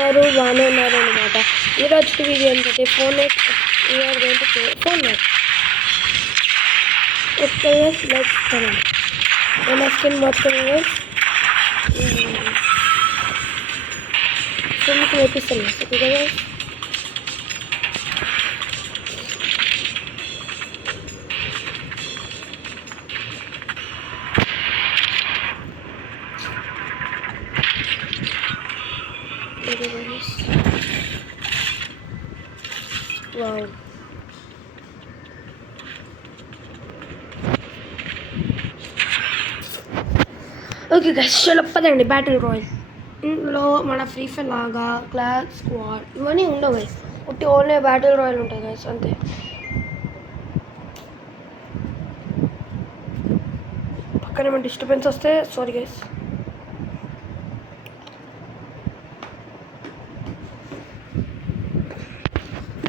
ఉన్నారు బాగానే ఉన్నారు అనమాట. ఈరోజు వీడియో ఏంటంటే phone phone okay let's current నా స్కిన్ మార్చుకోండి. సో మీకు నేర్పిస్తాను ఓకే కదా. వావ్ ఓకే గైస్ చలో పదండి బ్యాటిల్ రాయల్. ఇందులో మన ఫ్రీ ఫైర్ లాగా క్లాస్ స్క్వాడ్ ఇవన్నీ ఉండవు గైస్. ఒకటి ఓన్లీ బ్యాటిల్ రాయల్ ఉంటుంది గైస్ అంతే. పక్కన ఏమైనా డిస్టర్బెన్స్ వస్తే సారీ గైస్.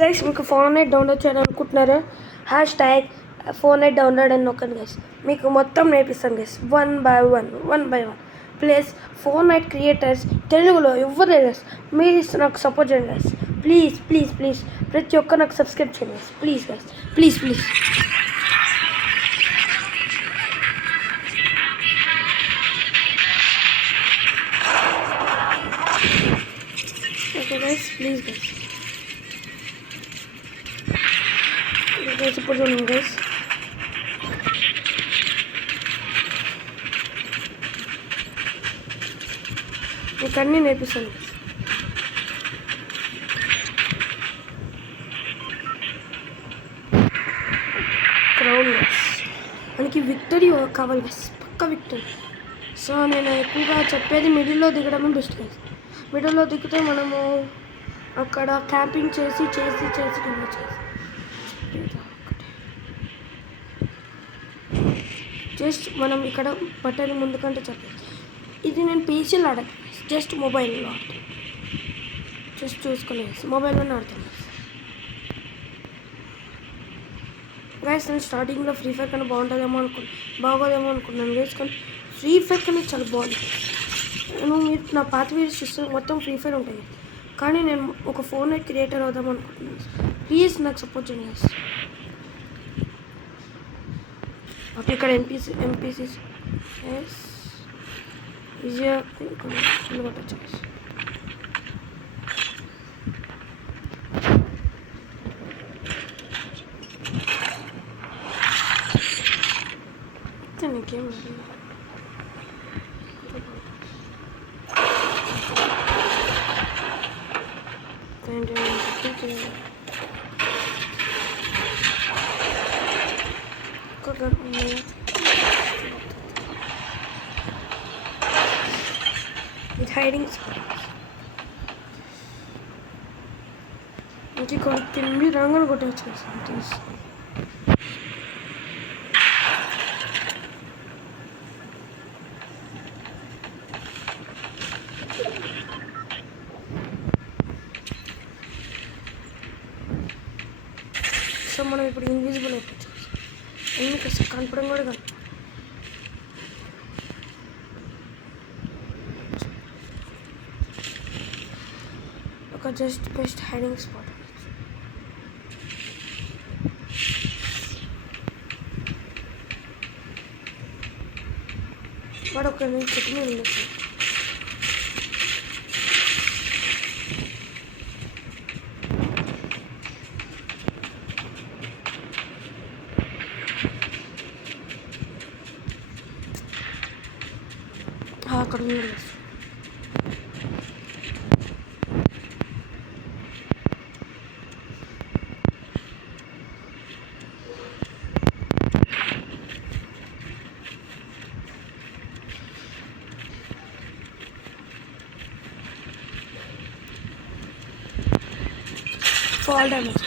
గైస్ మీకు ఫోన్ నైట్ డౌన్లోడ్ చేయాలనుకుంటున్నారా? #ఫోన్ నైట్ డౌన్లోడ్ అని నొక్కండి గైస్. మీకు మొత్తం నేర్పిస్తాను guys one by one please. Phone night creators తెలుగులో ఎవరు గైస్ మీరు నాకు సపోర్ట్ చేయండి గైస్. ప్లీజ్ ప్లీజ్ ప్లీజ్ ప్రతి ఒక్క నాకు సబ్స్క్రైబ్ చేయండి guys. Please guys please please. Okay guys please guys. ఇప్పుడు చూడండి గైస్. మీకు అన్నీ నేర్పిస్తాను. క్రౌన్ గైస్ మనకి విక్టరీ కావాలి గైస్, పక్క విక్టరీ. సో నేను ఎక్కువగా చెప్పేది మిడిల్లో దిగడమే బెస్ట్ గైస్. మిడిల్లో దిగితే మనము అక్కడ క్యాంపింగ్ చేసి జస్ట్ మనం ఇక్కడ బట్టలు ముందు కంటే చెప్పాలి. ఇది నేను పీసీలో ఆడను, జస్ట్ మొబైల్లో ఆడతాను. జస్ట్ చూసుకునే మొబైల్లోనే ఆడతాను గైస్. నేను స్టార్టింగ్లో ఫ్రీ ఫైర్ కన్నా బాగోదేమో అనుకున్నాను గైస్, కానీ ఫ్రీ ఫైర్ కన్నా చాలా బాగుంది. మీరు నా పాత వీడియోస్ చూస్తే మొత్తం ఫ్రీ ఫైర్ ఉంటాయి, కానీ నేను ఒక ఫోన్ నైట్ క్రియేటర్ అవుదాం అనుకుంటున్నాను. ప్లీజ్ నాకు సపోర్ట్ చేయండి గైస్. ఓకే ఇక్కడ ఎంపీసీస్ ఎస్ ఈజీగా కొట్టచ్చు గైస్. నీకేం ఇది హైడింగ్ ఇంక కింది రంగులు కొట్టవచ్చు. సో మనం ఇప్పుడు ఇన్విజిబుల్ అయిపోవచ్చు. ఎందుకు అసలు కనపడం కూడా కాదు. ఒక జస్ట్ బెస్ట్ హైడింగ్ స్పాట్. వాడు ఒక నేను చెట్టు మీద ఉండొచ్చు. అక్కడ ఉన్నాడు. fall damage.